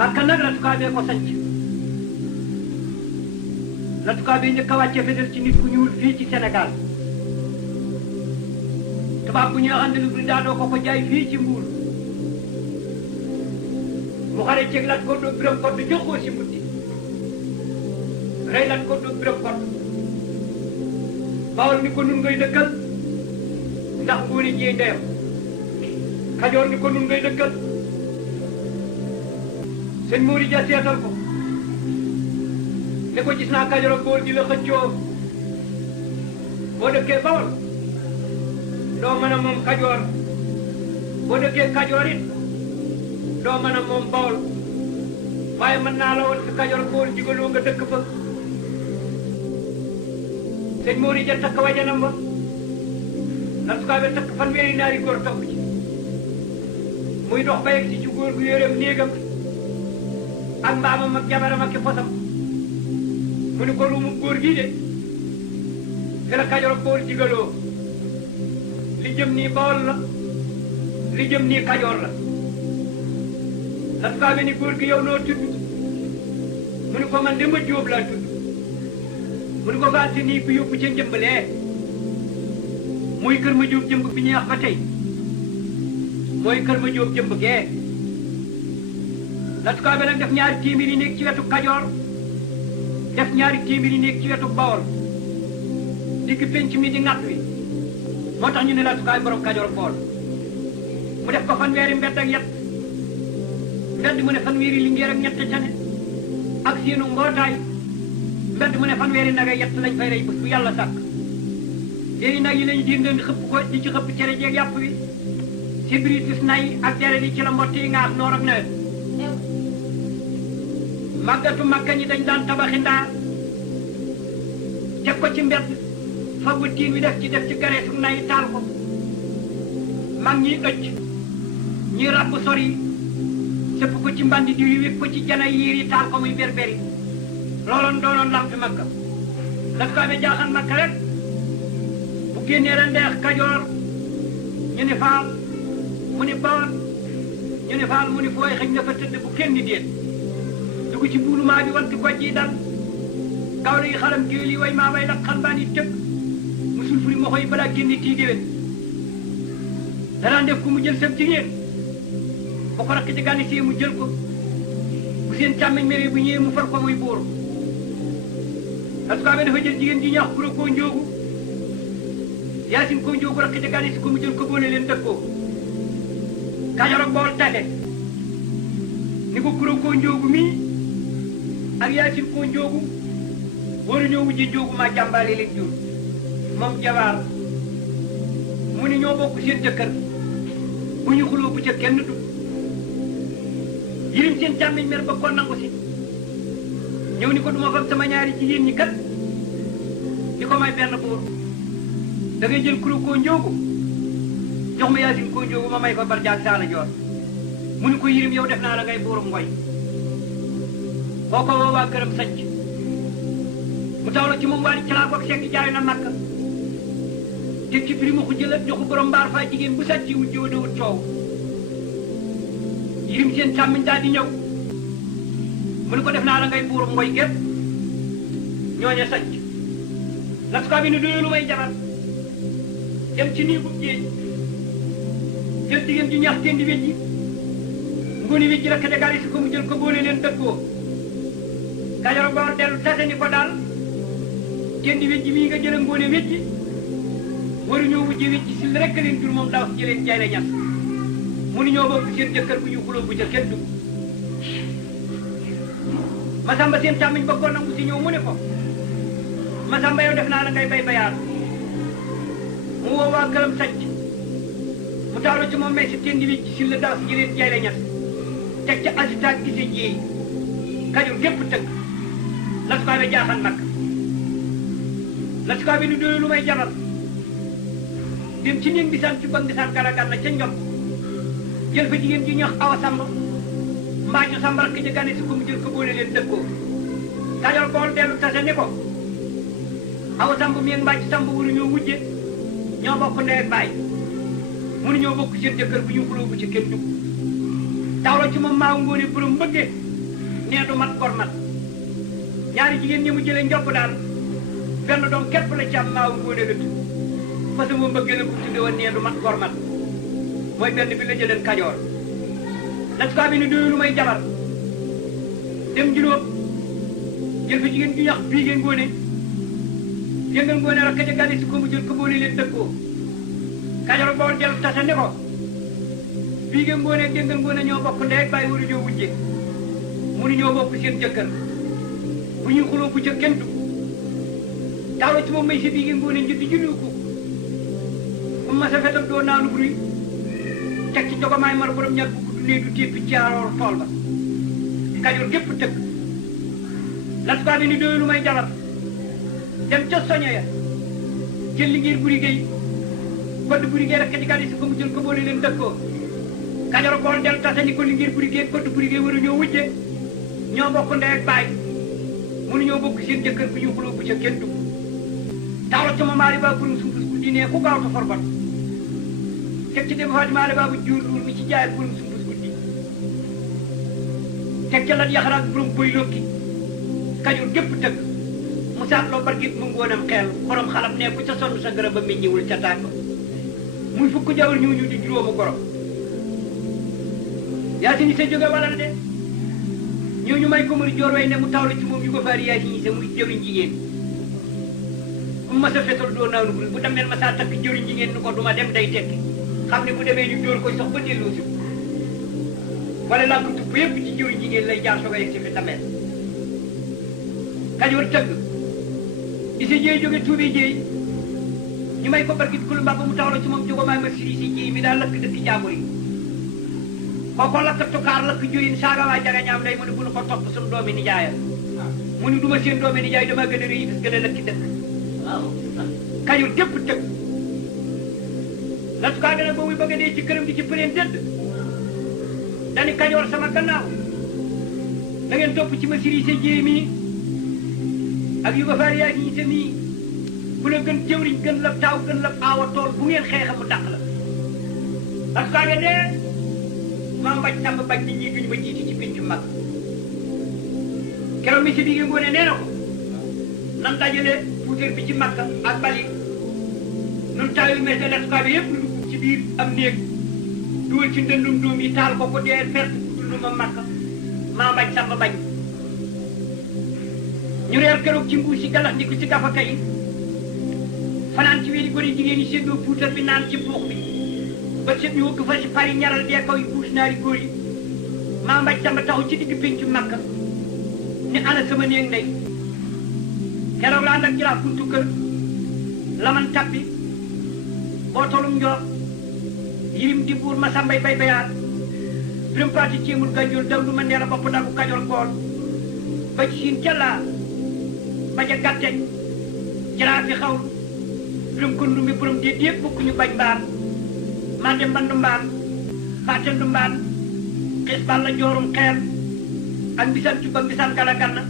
Makka nag la tubaabee ko sanc la tubaabee njëkk a wàcce fédér ci nit ku ñuul fii ci Sénégal tubaab bu ñuy wax Andalou bi daanoo ko jaay fii ci Mbuur mu xare ceeg Lat Koddo Biram Koddo jox ko si mbutti rey Lat Koddo Biram Koddo Bawol ni ko nun ngay dëkkal ndax Ngoone Jéey ndeyam Kajoor ni ko nun ngay dëkkal sëñ Moori Ja seetal ko ne ko gis naa Kajoor ak Bawol di la xëccoo boo dëkkee Bawol doo mën a moom Kajoor boo dëkkee Kajoor it doo mën a moom Bawol waaye mën naa la woon si Kajoor ak Bawol jigaloo nga dëkk fa sëñ Moori Ja takk wajanam ba la sukaabe takk fanweeri naari góor topp ci muy dox ba yegg si ci góor gu yéreem néegam ak mbaamam ak jabaram ak posam mu ni ko lu mu góor gii de fi la Kajoor ak Bawol jigaloo li jëm nii Bawol la li jëm nii Kajoor la la sukaabe ni góor gi yow noo tudd mu ni ko man de ma Jóob laa tudd mu ni ko fàtte nii ku yóbbu ca njëmbalee muy kër ma Jóob jëmb bi ñuy wax ba tey mooy kër ma Jóob jëmb gee la sukaabe nag def ñaari téeméeri nekk ci wetu Kajoor def ñaari téeméeri nekk ci wetu Bawol digg penc mi di ŋàtt wi moo tax ñu ne la sukaabe borom Kajoor ak Bawol mu def ko fanweeri mbedd ak yett mbedd mu ne fanweeri lingeer ak ñett ca ne ak seenu mbootaay mbedd mu ne fanweeri nag ak yett lañ fay rey bés bu yàlla sàkk léegi nag yi lañ diir leen xëpp ko di ci xëpp cere jeeg yàpp wi sibiritus nay ak deret yi ci la mbott yi ngaax noor ak nawet màggatu Makka ñi dañ daan tabaxi ndaa teg ko ci mbedd fa bu tiin wi def ci gareesu nay taal ko mag ñiy ëcc ñi ràbb sori sëpp ko ci mbandi diw yi wépp ko ci jana yiir yi taal ko muy berberi looloon doonoon lampi Makka la ko amee jaaxal Makka rek bu génnee rendeex Kajoor ñu ni Faal mu ni Bawol ñu ni Faal mu ni fooy xëñ na fa tëdd bu kenn di déet dugg ci buulumaa bi wanti goj yi dal gawla yi xaram géwél yi way maa way lak xalbaan yi tëgg musul furi moxo yi balaa génni tii déwén danaan def ku mu jël sab jigéen ba ko rakk ci gànni si mu jël ko bu seen càmmeñ mere bu ñëwee mu far ko muy buur parce que dafa jël jigéen ji ñaax kuro koo njóogu yaasin koo njóogu rakk ci gànni si ko mu jël ko boole leen dëkkoo Kajoor ak Bawol taxe ni ko kuro koo njóogu mii ak yaasin koo njóogu waru ñoo wujje njóogu maa jàmbaale leen jur moom jabaar mu ni ñoo bokk seen jëkkër bu ñu xuloo bu ca kenn du yirim seen càmmiñ mer ba ko nangu si ñëw ni ko duma fam sama ñaari jigéen ñi kat di ko may benn buur da ngay jël kuro koo njóogu jox ma yaasin koo njóogu ma may ko barjaag saala joor mu ni ko yirim yow def naa la ngay buurum ngoy boo ko woo waa këram sanc mu taw la ci moom waali calaa kook sekk jaay na Makka teg ci prix mu ko jëlat joxu borom mbaar faa jigéen bu sàcc wu jiw dawut coow yirim seen càmmiñ daal di ñëw mu ni ko def naa la ngay buurum ngoy gépp ñooñe sanc la sukaa bi ni doyu lu may jabar dem ci nii bu géej jël jigéen ju ñax teen di wejji ngooni wejji rakk dagaari si ko mu jël ko boole leen dëkkoo Kajoor ak Bawol dellu tase ni ko daal teen di wejji mii nga jële ngoone wejji waru ñoo wujje wejji si rekk leen jur moom daaw si jëleen jaay la ñas mu ni ñoo bokk seen jëkkër bu ñu xuloo bu ca kenn dugg Masamba seen càmmiñ ba ko nangu si ñëw mu ne ko Masamba yow def naa la ngay bay bayaar mu woo waa këram sanc mu taaloo ci moom may si teen di wejji si la daaw si jëleen jaay la ñas teg ca asitaak gise jéey Kajoor gépp tëgg la su ko jaaxal nag la su ko ni doyu lu may jabar dem ci néeg bisaan ci bang bisaan garagal na ca njom jël fa jigéen ji ñuy wax Awa Samba mbaacu Samba rakk ji gane si ko mu jël ko boole leen dëkkoo Kajoor Bawol dellu tase ni ko Awa Samba mi ak mbaacu Samba waru ñoo wujje ñoo bokk ndey ak baay mënu ñoo bokk seen jëkkër bu ñu xuloo bu ci kenn dugg tawlo ci moom maa ngoone borom mbëggee nee du mat gor mat ñaari jigéen ñi mu jëlee njopp daal benn doom képp la ci am maawu ngóone la tudd fa sama mbëggee la ko tudde woon nee du mat gor mat mooy benn bi la jëleen Kajoor nas ko bi ni doyu lu may jabar dem juróom jël fa jigéen ju ñax biigee ngóone yëngal ngóone rakk ca gàddi si ko mu jël ko boole leen dëkkoo Kajoor boo dellu tase ne ko biigee ngóone ak yëngal ngóone ñoo bokk ndey ak bàyyi waru ñoo wujje mënu ñoo bokk seen jëkkër bu ñuy xuloo bu ca kenn du taw la ci moom may si biigee ngóone njëdd julliwu ko bu ma sa fetal doo naanu bruy teg ci jogomaay mar borom ñaar bu du nee du téppi caaroor tool ba Kajoor gépp tëgg laskaa bi ni doyu lu may jabar dem ca soñe ya jël li ngir buri géy kodd buri géy rek ci gàddi si ko mu jël ko boole leen dëkkoo Kajoor bool del tase ni ko li ngir buri géy kodd buri géy waru ñoo wujje ñoo bokk ndey ak baay mënu ñoo bokk seen jëkkër bu ñu xuloo bu ca kenn dugg tawla ca ma maari ba burum sumpus bu diinee ku gaaw ta forbat teg ci dem faati maari ba bu juur luur mi ci jaayal burum sumpus bu di teg ca lat yaxaraat burum boy lokki Kajoor gépp tëgg mu saatloo bargit mu ngoonam xeel borom xalam ne ku ca sonn sa garab ba meññiwul ca taat ba muy fukk jawal ñu di juróomu goro yaa si ni sa jóge walal de ñooñu may ko mari joor way ne mu tawla ci moom yu ko faari yaa si ni sa muy jëriñ jigéen bu ma sa fetal doo naanu bu demee ma saa takk jëriñ jigéen ni ko duma dem day tekki xam ne bu demee ñu dóor ko sax ba delloo si wala laa ko tupp yëpp ci jëriñ jigéen lay jaar soog a yegg si fi tamit Kajoor tëgg isi jéey jóge tuubi jéey ñu may ko barkit kulu mbaa ba mu tawla ci moom jógo maay ma siri si jéey mi daal lakk dëkk jàmbur yi kooko lakk tukaar lakk joyin saaga waa jaga ñaam day mu ne bu nu ko topp suñu doomi nijaayam mu ne duma seen doomi nijaay dama gën a rëy bis gën a lakki dëkk Kajoor gépp tëgg la tukaa gën a boobu bëgg a dee ci këram di ci përeen dëdd dani Kajoor sama gannaaw da ngeen topp ci ma siri si jéey mi ak yu ba faar yaa ngi te nii ku la gën jëwriñ gën la taaw gën la aawa tool bu ngeen xeexa mu dàq la parce que nga dee maa mbaj tàmb bañ nit ñi duñu ma jiiti ci pincu mag keroog mi si bii ngoone nee na ko nan dajale puutar bi ci mag ak bali nun taayu mese laskaa bi yëpp nu dugg ci biir am néeg dugal ci ndëndum doom yi taal ko ko dee perte ku dul ma mag maa mbaj tàmb bañ ñu reer keroog ci mbuus si galax ndiku ci gafaka yi fanaan ci wéeri gone jigéen yi séddoo puutar bi naan ci buux bi ba set ñu wëgg fa si pari ñaral dee kaw yi buus naari góor yi maa mbaj samba taxu ci digg pencu makka ni ana sama néeg ndey keroog la ànd ak jiraaf buntu kër laman tappi boo tolum njoor yirim di buur ma sambay bay bayaat biram paati ceemul ganjul daw du ma neela bopp dagu Kajoor gool ba ci siin callaa ba ca gàtteñ jaraaf fi xaw biram ko ndumbi borom déet yëpp bokk ñu bañ mbaan maa dem ba ndumbaan faate ndumbaan xis bal la joorum xeer ak mbisan cubba mbisan gala ganna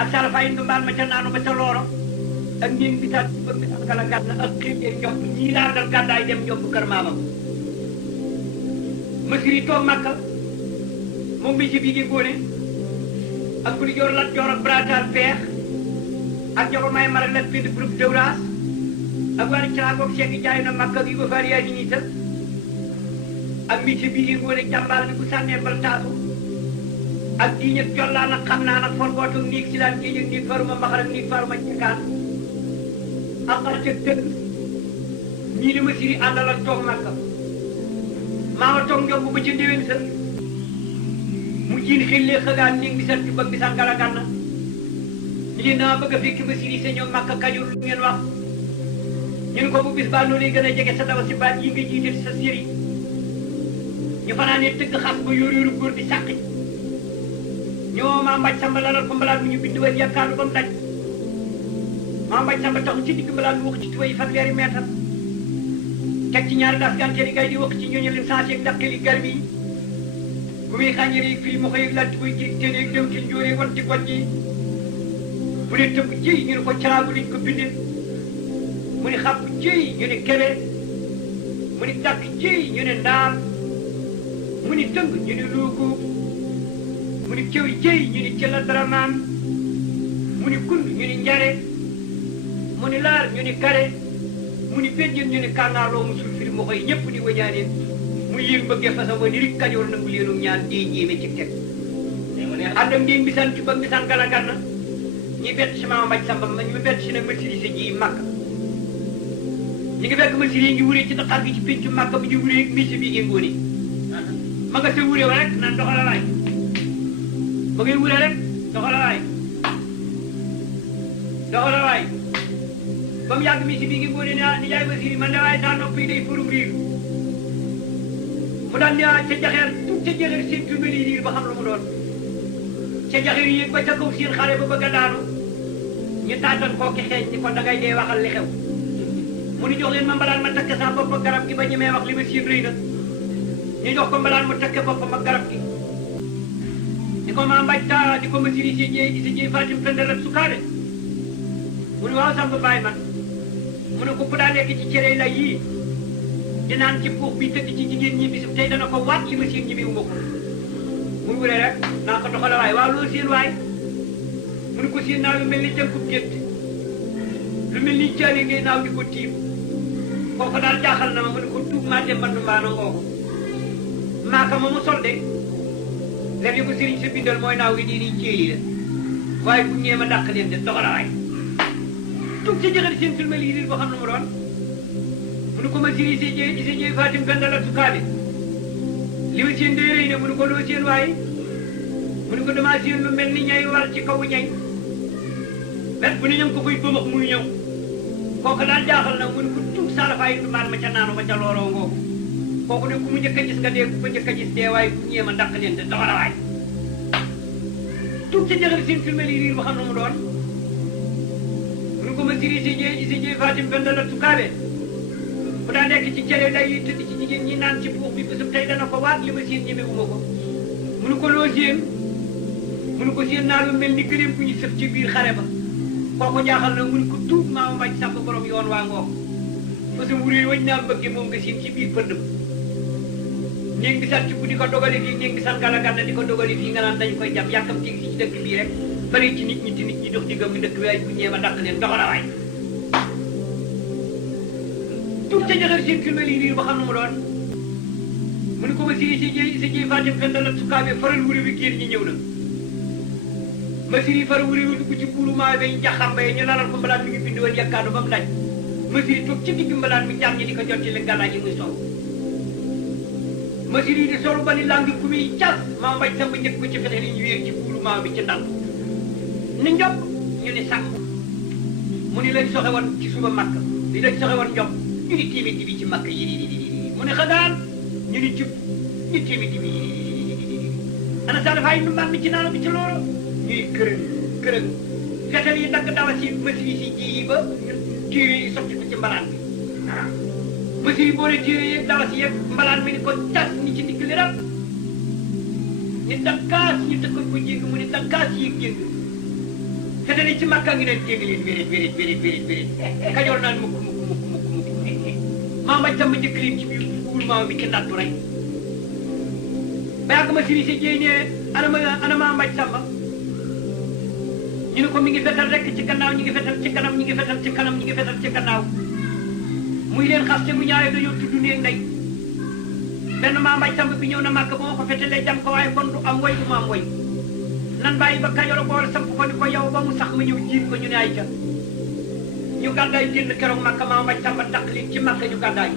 ak sarafayi ndumbaan ma ca naanu ba ca looro ak ngeen mbisan cubba mbisan gala ganna ak xëy njomb ñii laa dal gàddaay dem njomb kër maamam masiri toog Makka moom bi si bii góone ak buri joor lat joor ak bratal peex ak jogo may mara lat bind groupe dewraas ak wari calaagoog seegi jaay na Makka ak yu ko faar yaa ñi ta ak mi si bii ngoone jàmbaal ni bu sànnee bal taasu ak diiñ ak jollaa nag xam naa nag forgootu niig si laan géej ak niig faruma mbaxar ak niig faruma cekaan ak xar cëg tëgg ñii li ma siri àndal ak toog Makka maa wa toog njomb ba ca ndéwén sa mu jiin xillee xëgaan néeg bi san ci bëgg bi san gala gànna ni leen dama bëgg a fekki ma siri sa ñoom Makka Kajoor lu ngeen wax ñu ne ko bu bis baa noonu gën a jege sa dawa si baat yi nga jiite sa siri ñu fanaanee tëgg xas ba yóoru góor di sàqi ñoo maa mbaj samba lalal ko mbalaat mu ñu bind woon yakkaaru ba mu daj maa mbaj samba taxu ci digg mbalaat mu wax ci tuba yi fanweeri meetar teg ci ñaari das gàncax gay di wax ci ñooñu leen sensé ak dàqali garmi yi bu muy xàññeer yi fii mu xëy ak lant koy jiri téenéeg dew ci njóoree wan ci goj yi bu ne tëbb jiy ñu ne ko caraabu liñ ko bindee mu ne xàpp jiy ñu ne kebe mu ne dàkk jiy ñu ne ndaar mu ne tëng ñu ne loogu mu mu ni cëw jëy ñu ni ci la daramaan mu ni kund ñu ni njare mu ni laar ñu ni kare mu ni béjjën ñu ni kàngaarloo mu sul firi mu koy ñëpp ni wañaaneen mu yéeg bëggee fasa wa ni rik kajoor nangu leenu ñaan dee jéeme ci teg àndam ndéen bisaan ci ba bisaan gala ganna ñi bett si maama mbaj samba ñu bett si nag masiri sa ji màkk ñi ngi fekk masiri yi ngi wuree ci daqaar gi ci péncu màkk bi ñu wuree misi bi ngi ngóoni ma nga sa wuree wa rek naan doxala waay ba ngay wuree rek doxala waay doxala waay ba mu yàgg misi bi ngi ngóoni ne ni jaay masiri man de waaye saa nopp yi day furum riir mu daan ne ca jaxeer tout ca jaxeer seen tumeli riir ba xam lu mu doon ca jaxeer yéeg ba ca kaw seen xale ba bëgg a daanu ñu tàntan koo ki xeeñ ni ko dangay dee waxal li xew mu ni jox leen ma mbalaan ma takk sa bopp ak garab gi ba ñemee wax li ma siin rëy na ñu jox ko mbalaan mu takke boppam ak garab gi di ko maa mbaj taa di ko ma siri si jéey Fatim Penda rek sukaade mu ni waaw samba bàyyi man mu ne ko bu daa nekk ci cere la yii di naan ci puux bi tëdd ci jigéen ñi bisub tey dana ko waat li ma siin ñi biwu ma ko muy wuree rek naa ko doxala waay waaw loolu seen waay mu ne ko seen naaw lu mel ni jënkub gétt lu mel ni caali ngay naaw di ko tiim kooku daal jaaxal na ma mu ne ko tuub maa dem bandu mbaana ngoo ko maaka ma mu sol de lef yi ko sëriñ sa bindal mooy naaw gi diini jéeli la waaye bu ñëwee ma dàq leen de doxala waay tuub ci jëxal seen filma lii boo xam ne mu doon mu ne ko ma siri si jéey Fatim Penda la sukaabe li ma seen dee rëy na mu ne ko loo seen waaye mu ne ko damaa seen lu mel ni ñay war ci kawu ñay bet bu ni ñam ko koy bëmax muy ñëw kooku daal jaaxal na mu ne ko tuub saalafaay du maan ma ca naanu ba ca looloo ngooku kooku ne ku mu njëkk a gis nga dee ku ko njëkk a gis dee waaye ku ñëwee ma ndàq leen te doxala waay tuub ca jaxal seen filmé lii riir ba xam ne mu doon mu ne ko ma siri si jéey Fatim Penda la sukaabe bu daa nekk ci cere day yi tëdd ci jigéen ñi naan ci puux bi bésub tey dana ko waat li ma seen ñemewuma ko mu ne ko loo seen mu ne ko seen naa lu mel ni gëléem bu ñu sëf ci biir xare ba kooku jaaxal na mu ne ko tuub maama mbaj sàmb borom yoon waa ngoo parce que wurée wañ naa mbëgge moom nga seen ci biir pënd ba néeg bi san ci bu di ko dogale fii néeg bi san gala gànna di ko dogale fii nga naan dañ koy jàpp yàkkam ci ci dëkk bii rek bari ci nit ñi dox di gëm dëkk bi waaye bu ñëwee ma dàq leen doxala waay tuub ca jaxal seen filmé lii riir ba xam ne mu doon mu ne ko ma siri si jéey Fatim Penda la sukaabe faral wuri wi génn ñi ñëw na ma siri faral wuri wi dugg ci kuulu maa bay njaxam bay ñu lalal ko mbalaan mi ngi bind woon yakkaanu ba mu daj ma siri toog ci digg mbalaan mi jàmm ñi di ko jot ci leen gàllaa ñi muy sol ma siri di solu ba ni langi ku muy cas maa mbaj samba njëkk ko ci fexe li ñu wéer ci kuulu maa bi ci ndànk ni njop ñu ni sàmm mu ni lañ soxe woon ci suba màkk li lañ soxe woon njop ñu ni tiimi tibi ci màkk yi mu ni xagaan ñu ni jub ñu tiimi tibi ana sa dafay nu mbaam mi ci naano bi ci loolu ñuy kërëng fetal yi dagg dala si masiri si ji yi ba téere yi sotti ko ci mbalaan bi masiri boole téere yi dala si yëg mbalaan mi ni ko tas ni ci digg li rab ni dakkaas ñu tëkkal ko jégg mu ni dakkaas yéeg jégg fetal yi ci màkkaa ngi leen jégg leen wéret kajoor naan mukk maa mbaj sama njëkk leen ci biir kuul maa bi ci ndattu rek ba yàgg ma siri si jéey ne ana maa mbaj samba ñu ne ko mi ngi fetal rek ci gannaaw ñi ngi fetal ci kanam ñi ngi fetal ci kanam ñi ngi fetal ci gannaaw muy leen xas te mu ñaawee dañoo tudd néeg ndey benn maa mbaj samba bi ñëw na màkk ba ma ko fetalee jam ko waaye kon du am woy du ma am woy nan bàyyi ba Kajoor boole samp ko ni ko yow ba mu sax ma ñëw jiit ko ñu ne ay ca ñu gàddaay génn keroog màkk maa mbaj samba dàq leen ci màkk ñu gàddaay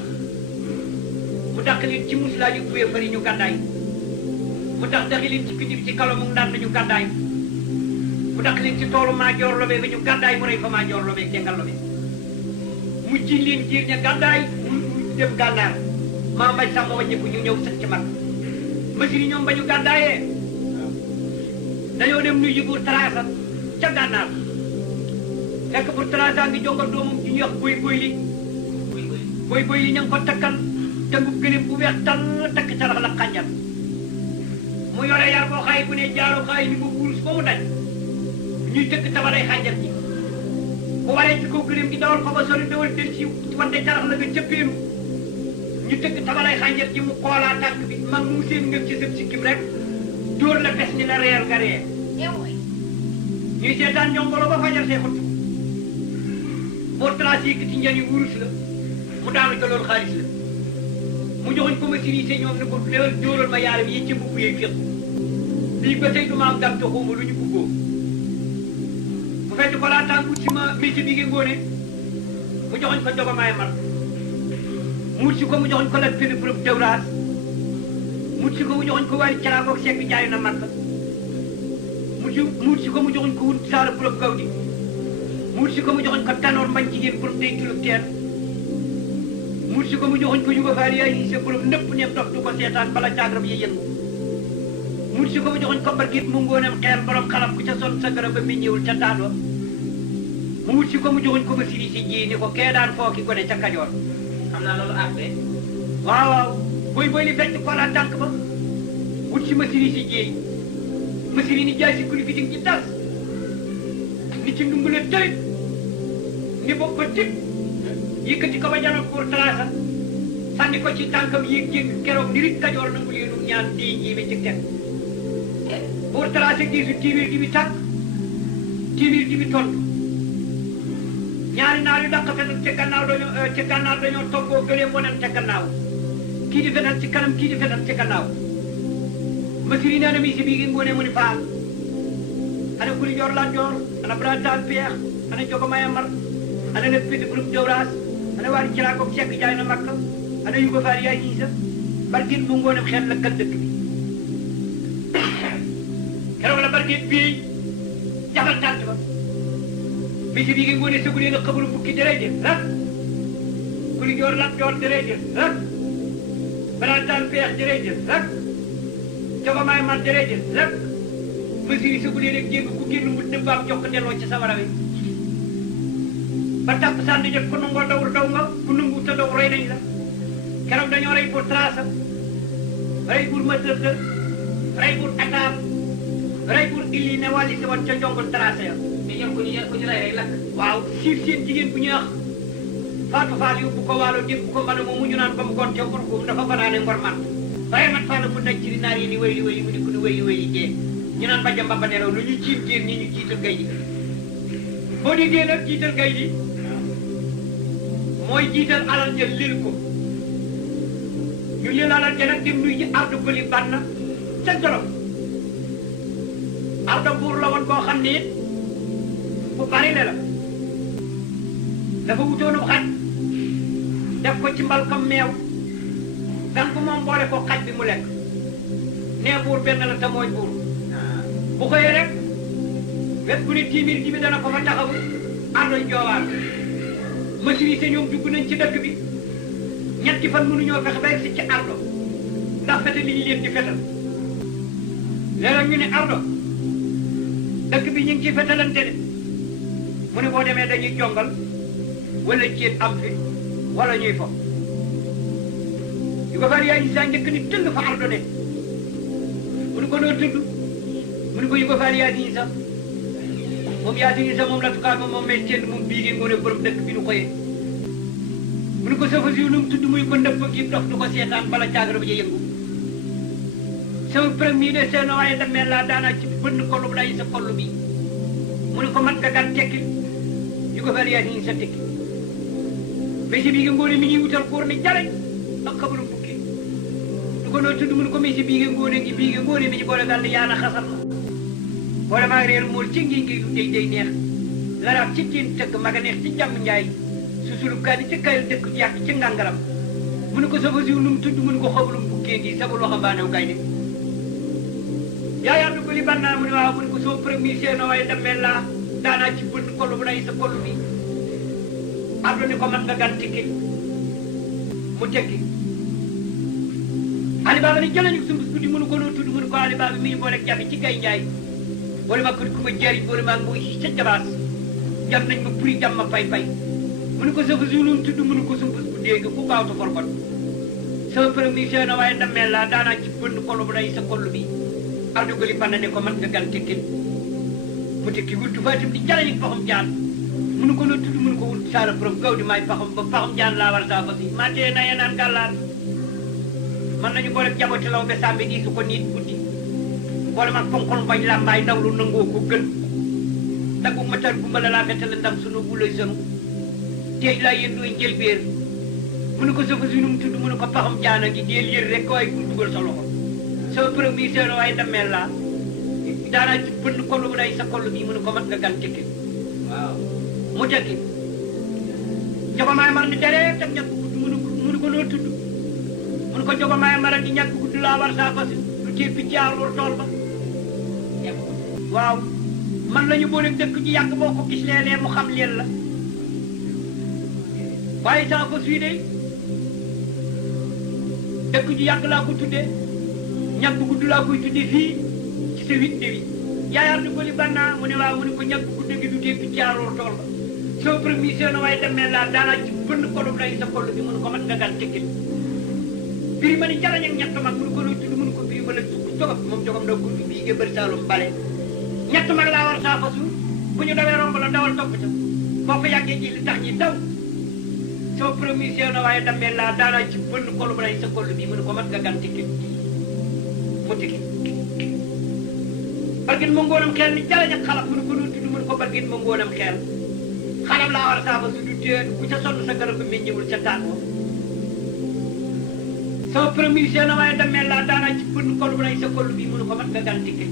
mu dàq leen ci muslaa yu buye fari ñu gàddaay mu tax daxi leen ci pindi bi ci kalo mu ndaan ñu gàddaay mu dàq leen ci toolu maa joor lobe ba ñu gàddaay mu rey fa maa joor lobe kengal lobe mu ji leen jiir ña gàddaay mu dem gànnaar maa mbaj samba wàññiku ñu ñëw sëg ci mag masiri ñoom ba ñu gàddaayee dañoo dem nuyu buur Taraasa ca gànnaar fekk buur Taraasa ngi jongal doomam ji ñuy wax boy li ña ngi ko takkal tëngu gëléem bu weex tal takk ca la xànjar mu yore yar boo xaay bu ne jaaro xaay ni ko wurus ba mu daj ñuy tëkk tabalay xànjar ji bu waree ci kaw gëléem gi dawal ko ba sori dawal del si wante carax la nga cëppeelu ñu tëkk tabalay xànjar ji mu xoolaa tànk bi mag mu seen ngëf ci sëb sikkim rek dóor la bes ni la reer nga reer ñuy seetaan ñongolo ba fajar see xut boo tracé yëkkati njani wurus la mu daanu ko loolu xaalis la mu joxoñ ko ma sirisé ñoom ne ko lewal dóoral ma yaaram yi ci mbubb yeeg féq bii ba tey du ma am dam te xawma lu ñu buggoo bu fekk ko laa tànku ci ma métier bi ngi ngóone mu joxoñ ko jogomaay mar mu wut si ko mu joxoñ ko lat pene bërëb dewraas mu wut si ko mu joxoñ ko wari caraakoog seeg bi jaayu na man la mu wut si ko mu joxoñ ko wut saara bërëb gaw di mu wut si ko mu joxoñ ko tanoor mbañ jigéen bërëb day tulub teen mu wut si ko mu joxoñ ko yuga faar yaay yi sa bërëb nëpp neem dox du ko seetaan bala jaagrab yi yëngu mu wut si ko mu joxoñ ko bargit mu ngooneem xeer borom xalam ku ca son sa garab ba mi ñëwul ca daanoo mu wut si ko mu joxoñ ko ma siri si ji ni ko kee daan fooki gone ca Kajoor xam naa loolu àgde waaw waaw boy li fecc ko la tànk ba wut si ma siri si ji ma siri ni jaay si kuli fiting ci tas ni ci ndumbule tëy ni bopp ba tip yëkkati ko ba jaral pour trasa sànni ko ci tànkam yéeg jéeg keroog ni rik Kajoor nangu leenum ñaan di ñii bi ci teg pour trasa gisu téeméer di bi tàkk téeméer di bi tontu ñaari naar yu dàq fetal ca gannaaw dañoo toggoo gëleem wonen ca gannaaw kii di fetal ci kanam kii di fetal ca gannaaw masiri nee na mi si bii ngi ngoone mu ni faal ana kuli joor laa joor ana bratal peex ana jogo maya mar ana ne piti groupe dewraas ana waari cilaa ko cekk jaay na makka ana yugo faar yaay ñiisa bargit mu ngoonem xeet la kal dëkk bi keroog la bargit bii jafal tànt ba misi bii ngi ngoone sëgu leen a xabaru bukki jërëjëf rek kuli joor lat joor jërëjëf rek bratal peex jërëjëf rek jogo maya mar jërëjëf rek mesiri sëgu leen ak jéng ku génn mu dëbbaam jox ko delloo ci sawara wi ba tàpp sànni jot ku nangoo daw daw nga ku nangu te daw rey nañ la keroog dañoo rey pour trasa rey pour matërte rey pour ataab rey pour illi ne wàlli si woon ca njongoon tracé ya mais yow ko ñu rey rek lakk waaw siif seen jigéen bu ñuy wax Fatou Fall yóbbu ko waalo dégg ko mën a moom mu ñu naan ba mu gonte ngor dafa banaane ngor mat waaye mat Fall mu daj ci naar yi ni wéy li mu di ko ni wéy li jee ñu naan bajam ba nelaw lu ñu ciib géen ñi ñu jiital gay ji boo déggee nag jiital gay ji mooy jiital alal ja lil ko ñu lil alal ja nag dem nuy ji ardu bëli banna ca Jolof arda buur la woon boo xam ne bu bari le la dafa wutoonu xaj def ko ci mbalkam meew gan ko moom boole ko xaj bi mu lekk nee buur benn la te mooy buur bu xëyee rek wet bu ne tiimir ji bi dana ko fa taxawu àndoñ joowaan masirité ñoom dugg nañ ci dëkk bi ñetti fan mënuñoo fexe ba egsi ci ardo ndax fete li ñu leen di fetal léeg-léeg ñu ne ardo dëkk bi ñu ngi ciy fetalante de mu ne boo demee dañuy jongal wala ceet am fi wala ñuy fo yu ko far yaay saa njëkk ni tëll fa ardo de mu ne ko noo tudd mu ne ko yu ko far yaa di sax moom yaa di sax moom la tukaat moom may tenn moom bii ngi ngoone borom dëkk bi nu xoyee mu ne ko safa siw nu mu tudd muy ko ndëpp ak yëpp dox du ko seetaan bala caagara ba ja yëngu sama premier de seen waaye damee laa daanaa ci bënn kollu bu day sa kollu bi mu ne ko mat nga gan tekki yu ko far yaa di sa tekki mais bii ngi ngoone mi ñuy wutal góor ni jale ak xabaru bukki du ko noo tudd mu ne ko mais bii ngi ngoone mi ñu boole dal ni yaa na xasal boole maa réer mool ci ngi ngi du day neex laraab ci tiin tëgg maga neex ci jàmm njaay susulub kaa di ci kayal dëkk yàq ci ngàngaram mu ne ko safa siw nu mu tudd mu ne ko xabarum bukkee ngi sabul waxambaanew gay ne yaa yaa dugg li bannaa mu ne waaw mu ne ko soo premier seen waaye damel laa daanaa ci bënn kollu bu day sa kollu bi abdu ni ko mat nga gan tikki mu tekki Ali Baba ni jëlañu sumbus guddi mënu ko noo tudd mu ne ko Ali Baba mi ñu booleeg jafe ci gay njaay boole ma kër ku ma jariñ boole maa ngi si ca jabaas jam nañ ma puri jam ma pay mu ne ko safa si nu tudd mu ne ko sumbus bu dégg ku baaw ta forkot sama premier seen waaye ndameel laa daanaa ci bënn kollu bu day sa kollu bi ardu gali panna ne ko mat nga gan tekkil mu tekki wultu fatim di jalañu paxam jaan mu ne ko noo tudd mu ne ko wul saara borom gaw di maay paxam ba paxam jaan laa war saa fas yi maa tee na yenaan gàllaar man nañu boole jaboti law be sambe di su ko nit guddi boole mag ponkol bañ làmbaay ndaw lu nangoo ko gën dagu matar gumba la laa fete la ndam sunu bu lay sënu teej laa yéen dooy njëlbéer mu ne ko safa si nu mu tudd mu ne ko paxam jaana gi deel yër rek waaye bul dugal sa loxo sama premier seen waaye dameel laa daanaa ci bënn kollu bu day sa kollu bii mu ne ko mat nga gan tekki waaw mu tekki jogomaay mar ni dere tam ñàkk gudd mu ne ko noo tudd mu ne ko jogomaay mar di ñàkk gudd laa war saa fas lu tee picc war tool ba waaw man lañu boole dëkk ji yàgg boo ko gis léeg-léeg mu xam leen la waaye saa fas fii de dëkk ji yàgg laa ko tuddee ñàkk gudd laa koy tuddee fii ci sa wit de wi yaayaar ni boli bannaa mu ne waaw mu ne ko ñàkk gudd gi du tee picc war tool ba soo premier seen waaye demee laa daanaa ci bënn kolum lay sa koll bi mu ne ko mat nga gan tekkil biri ma ni jarañ ak ñett mag mu ne ko looy tudd mu ne ko biri ma la tukk jogam moom jogam da gudd bii nga bëri saalum bale ñett mag laa war saa fasu bu ñu dawee romb la dawal topp ca boo ko yàggee ji li tax ñi daw soo premier seen waaye demee laa daanaa ci bënn kolum lay sa koll bi mu ne ko mat nga gan tekkil mu tekki bargin ma ngoonam xeel ni jarañ ak xalab mu ne ko looy tudd mu ne ko bargin ma ngoonam xeel xalam laa war a saaba su du téen ku ca sonn sa garab bi meññewul ca taat wa sama premier seen waaye damee laa daanaa ci bënn kollu lay sa kollu bi mu ne ko mat nga gan tikke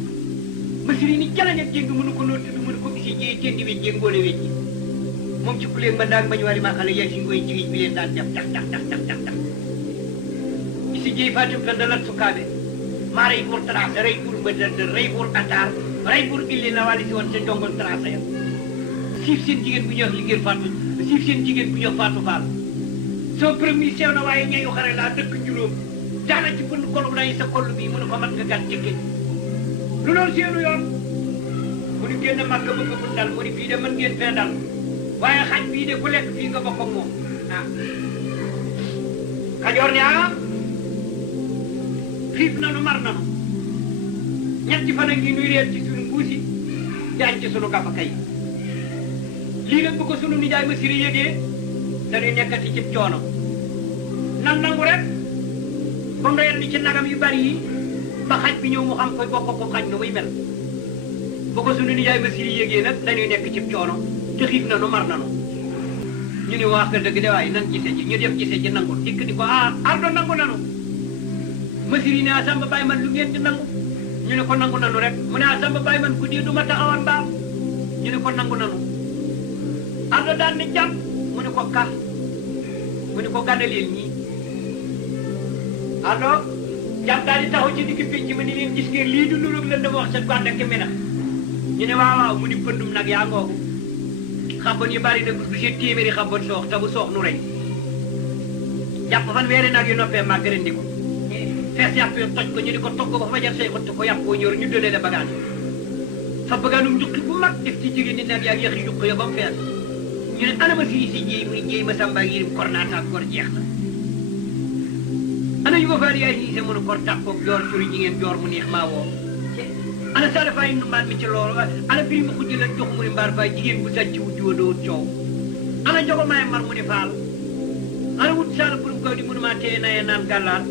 masiri ni jalañ ak jéng mu ne ko noo tudd mu ne ko isi jéey tendi wej jéeg ngoone wej moom ci kuléeg ma daag bañu wari maa xale yaay si ngoy jigéen bi leen daan def tax tax tax tax tax tax isi jéey fatim tan dalat sukaabe maa rey pour tracé rey pour mbëdënd rey pour attaar rey pour illi na wàlli si woon sa njongol tracé ya siif seen jigéen bu ñuy wax liggéey Fatou siif seen jigéen bu ñuy wax Fatou Fall soo premier sew na waaye ñeeyu xare laa dëkk juróom daana ci bënd kolum lay sa koll bii mu ne ko mat nga gàtt tekke lu loolu seenu yoon mu ni génn màkk bëgg bu dal mu ni fii de mën ngeen fee dal waaye xaj bii de ku lekk fii nga bokk ak moom ah Kajoor ne ah xiif nanu mar nanu ñetti fan a ngi nuy reer ci sunu mbuusi jaañ ci sunu gafa kay lii nag bu ko sunu nijaay ma siri yëgee dañuy nekkati ci coono nan nangu rek ba ndoyal ni ci nagam yu bari yi ba xaj bi ñëw mu xam ko bokk ko xaj nu muy mel bu ko sunu nijaay ma siri yëgee nag dañuy nekk ci coono te xiif na nu mar nanu ñu ni wax nga dëgg de waaye nan gise ji ñu def gise ji nangu dikk di ko ardo nangu nanu ma siri ne Samba Baye man lu ngeen di nangu ñu ne ko nangu nanu rek mu ne Samba Baye man ku dee du ma taxawal mbaam ñu ne ko nangu nanu ardo daan ni jàmm mu ne ko ka mu ne ko gànnaleel ñii ardo jàmm daal di taxaw ci digg pénc ma ni leen gis ngeen lii du nuróog leen dama wax sa gànn ak mi na ñu ne waaw waaw mu ni pëndum nag yaa ngoogu xabon yi bari na du seen téeméeri xabon soox te bu soox nu rey jàpp fan weeri nag yu noppee màgg rendi ko fees yàpp yo toj ko ñu di ko togg ba fajar say xott ko yàpp koo ñor ñu dëlee la bagaan fa bagaanum njuqi bu mag def ci jigéen ñi nag yaa yaxi yuq yo ba mu fees ñu ne ana ma siri si jéey muy jéey ma samba yirim kor naata ak kor jeex na ana yu ko faari yaay ñii se mënu kor tàkkoog joor suri jigéen joor mu neex maa woo ana saada faay nu mbaat mi ci loolu ana biri ma xujj la jox mu ni mbaar faay jigéen bu sàcc wu jiwadoo coow ana jogo maay mar mu ni faal ana wut saala burum kaw di mënu maa teye naye naan gàllaar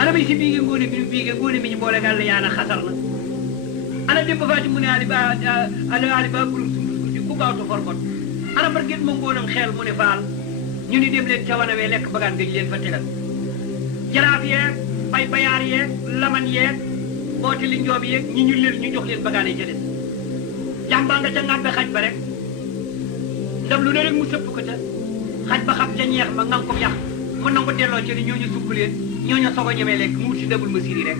ana bay si biige ngóone bi nu biige ngóone mi ñu boole gàll yaana xasar na ana dem ba faati mu ne ali ba burum ku gaaw to forkot ana bar gét ma ngoonam xeel mu ne faal ñu ni dem leen ca wanawee lekk bagaan gañ leen fa tegal jaraaf yeeg bay bayaar yeeg laman yeeg booti li njoob yeeg ñi ñu leen ñu jox leen bagaan yi ca des jàmbaa nga ca ngàmbe xaj ba rek ndam lu ne rek mu sëpp ko ca xaj ba xam ca ñeex ma ngan ko yàq mu nangu delloo ci ni ñooñu sukk leen ñooñu soog a ñemee lekk mu wut si dabul masiri rek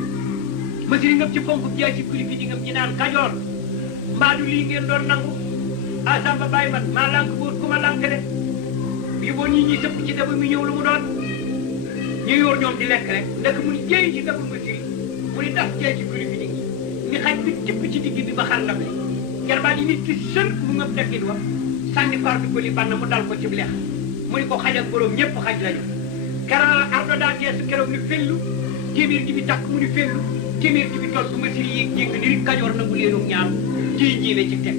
masiri ngam ci fonk jaay si kuli fi di ngam ñi naan Kajoor mbaadu lii ngeen doon nangu Samba Baye man maa lànk boot ku ma lànk de bii boo ñii ñi sëpp ci dabu mi ñëw lu mu doon ñu yor ñoom di lekk rek ndek mu ni jéey ci dabul masiri mu ni daf jaay ci kuli fi di ni xaj bi tipp ci digg bi ba xar ndab li jarbaa yi nit ki sën mu ngëp dekkit wa sànni par bi bëli bann mu dal ko ci lex mu ni ko xaj ak borom ñëpp xaj lañu keroog ardo daa geesu keroog ni fellu téeméer ji bi takk mu ni fellu téeméer ji bi toll bu masiri yéeg jéng ni rik Kajoor nangu leenu ñaar jéey jéeme ci teg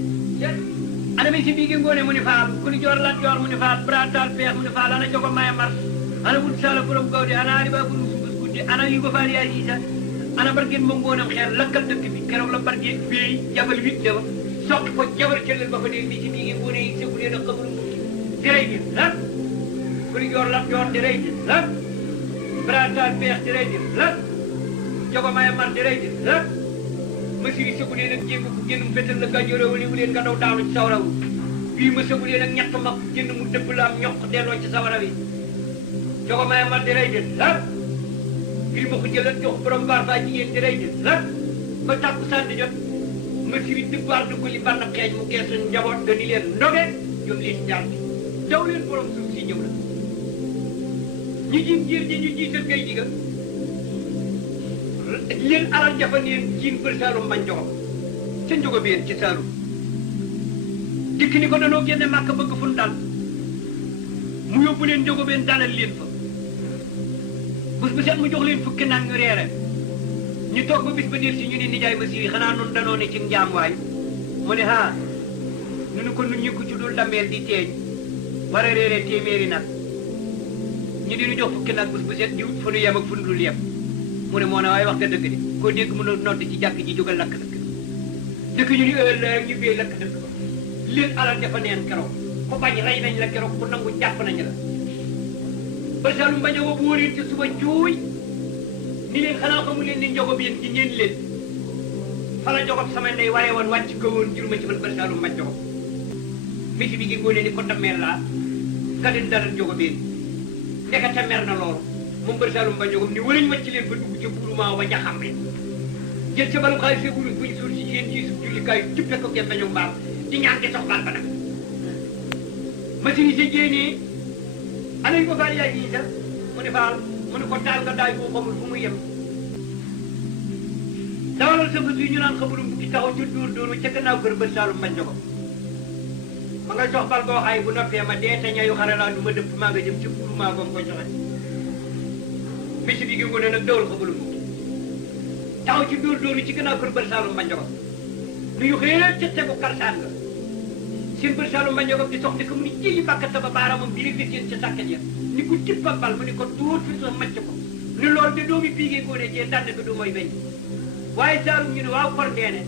ana mi si biige ngoone mu ni faal ku ni joor lan joor mu ni faal bratal peex mu ni faal ana jogo maya mar ana wut sala borom gawdi ana ari ba buru sumbus guddi ana yu ko faal yaay isa ana bargeen moom ngoonam xeer lakkal dëkk bi keroog la bargeen béy jabal 8 ne ba sotti ko jabar jëlal ba fa dee mi ci bii ngi ngoone yi sëgu leen a xabaru mbukki di rey di lan kuri joor lat joor di rey di lan brataan beex di rey di lan jogo maya mar di rey di lan masiri sëgu leen ak jéngu ku génn mu fétal la gàjjorewu li wu leen nga daw daanu ci sawraw bii ma sëgu leen ak ñett mag génn mu dëbb la am ñoq delloo ci sawara wi jogo maya mar di rey di lan ngir ma ko jëlat jox borom baar faa jigéen di rey di lan ba tàkku sànni jot masiri dëbbaar dugg li bann xeej mu geesu njaboot ga ni leen ndoge jom leen jaar bi daw leen borom suuf si ñëw la ñi jiim jiir ji ñu jiital ngay diga leen alal jafaneen jiin bër saalum bañ joxam ca njogo bi ci saalum dikk ni ko danoo génne màkk bëgg fun dal mu yóbbu leen njogo been dalal leen fa bés bu set mu jox leen fukki naan ñu reere ñu toog ba bis ba del si ñu ne nijaay ma siri xanaa noonu danoo ne ci njaam waay mu ne haa nu nu ko nu ñëkku ci dul dameel di teeñ war a réeree téeméeri nag ñu di ñu jox fukki nag bés bu set di wut fu nu yem ak fu nu dul yem mu ne moo ne waaye wax nga dëgg de koo dégg mu nodd ci jàkk ji jógal lakk dëkk dëkk ñu ni ëllëg ñu bee lakk dëkk ba leen alal dafa neen keroog ku bañ rey nañ la keroog ku nangu jàpp nañ la ba salum bañ a woo wóoreen ci suba cuuy ni leen xanaa xamu leen ni njogo bi yéen gi ngeen leen fa la jogob sama ndey waree woon wàcc ko woon jur ma ci man ba salum ma jogob misi bi gi góone ni ko dameel laa nga leen dalal njogo bi ndekete mer na loolu moom bër salum ba jogob ni wëlañ wàcc leen ba dugg ca buuruma wa jaxam bi jël ca balu xaalis buuru buñ suur si yéen ci suuf jullikaay juppe ko gem nañu mbaam di ñaan di soxlaal ba nag machine yi sa jéenee ana yu ko faal yaay yi sax mu ne faal mu ne ko daal nga daay boo xamul fu mu yem dawalal sa bés yi ñu naan xabaru mbukki taxaw ca dóor dóor ca gannaaw kër bër saalum bañ jogo ma nga jox bal boo xaay bu noppee ma dee te ñayu xare laa du ma dëpp maa nga jëm ca buuru maa goom ko joxe misi bi gi ngone nag dawal xabaru mbukki taxaw ci dóor dóor ci gannaaw kër bër saalum bañ jogo nuyu xëy ca tegu karsaan nga seen bër saalum bañ jogo di sox di ko mu ni jëyi bàkkata ba baaraamam bi rek seen ca sàkkat ya ni ko tippa bal mu ni ko tuut fi soo macc ko ni loolu de doomi piigee ngoone cee dànn bi du mooy weñ waaye saalum ñu ne waaw kor deene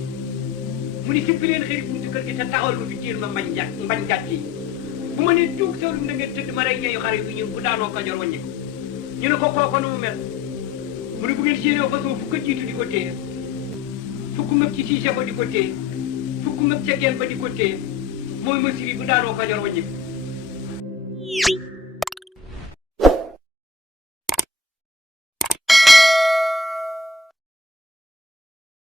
mu ni sippi leen xëri buntu kër gi te taxawal ma fi jéel ma mbañ gàcc yi bu ma nee tuug saalum da ngeen tëdd ma rey ñeeyu xare yu ñun bu daanoo Kajoor wàññi ko ñu ne ko kooko nu mu mel mu ne bu ngeen séenoo façon fukk jiitu di ko téye fukk ngëp ci siise ba di ko téye fukk ngëp ca geen ba di ko téye mooy masiri bu daanoo Kajoor wàññi ko